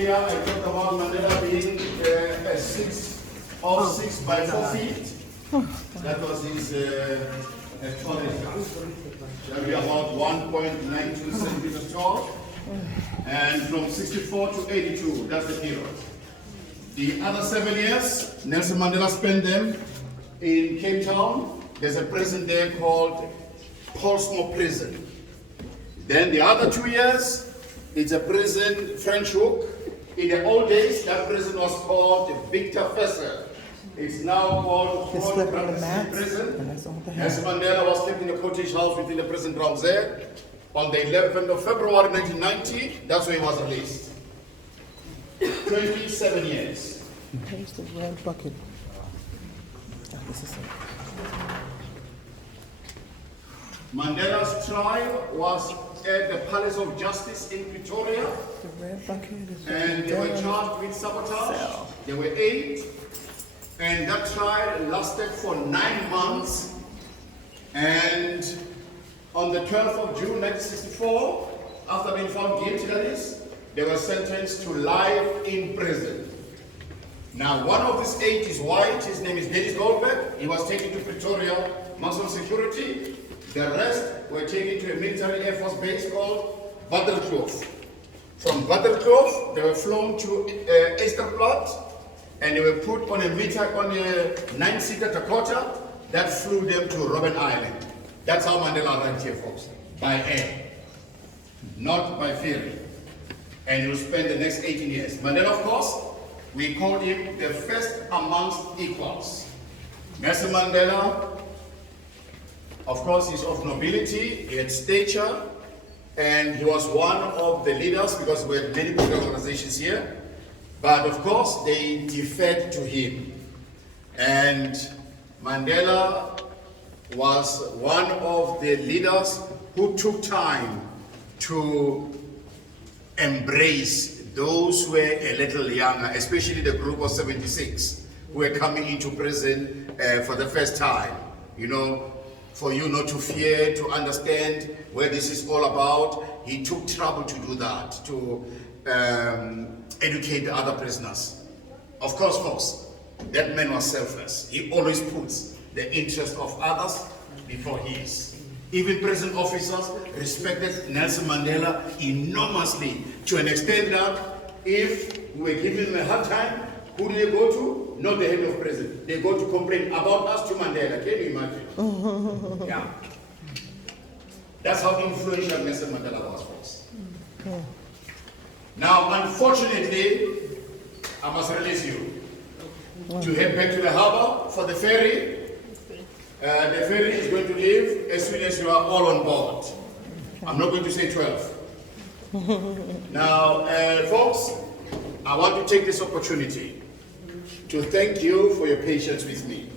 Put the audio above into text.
earlier I talked about Mandela being a 6 by 4 feet. That was his tallest. Shall be about 1.92 centimeters tall. And from 64 to 82, that's the period. The other 7 years, Nelson Mandela spent them in Cape Town. There's a prison there called Portsmouth Prison. Then the other 2 years, it's a prison, French Hook. In the old days, that prison was called Victor Fessel. It's now called Prison. Nelson Mandela was kept in a cottage house within the prison grounds there. On the 11th of February 1990, that's where he was released. 27 years. Here's the red bucket. Oh, this is it. Mandela's trial was at the Palace of Justice in Pretoria. The red bucket is And they were charged with sabotage. There were 8. And that trial lasted for 9 months. And on the 12th of June 1964, after being found guilty, that is, they were sentenced to life in prison. Now, one of these 8 is white. His name is Dennis Goldberg. He was taken to Pretoria, maximum security. The rest were taken to a military air force base called Waterkloof. From Waterkloof, they were flown to Easterplaat, and they were put on a 9-seater Dakota that flew them to Robben Island. That's how Mandela arrived here, folks, by air, not by ferry. And he will spend the next 18 years. Mandela, of course, we call him the first amongst equals. Nelson Mandela, of course, is of nobility, he had stature, and he was one of the leaders, because we had many political organizations here. But of course, they deferred to him. And Mandela was one of the leaders who took time to embrace those who were a little younger, especially the group of 76 who were coming into prison for the first time. You know, for you not to fear, to understand where this is all about. He took trouble to do that, to educate the other prisoners. Of course, folks, that man was selfless. He always puts the interest of others before his. Even prison officers respected Nelson Mandela enormously, to an extent that if we were giving him a hard time, who do they go to? Not the head of prison. They go to complain about us to Mandela. Can you imagine? Yeah. That's how influential Nelson Mandela was, folks. Now, unfortunately, I must release you to head back to the harbor for the ferry. The ferry is going to leave as soon as you are all on board. I'm not going to say 12. Now, folks, I want to take this opportunity to thank you for your patience with me.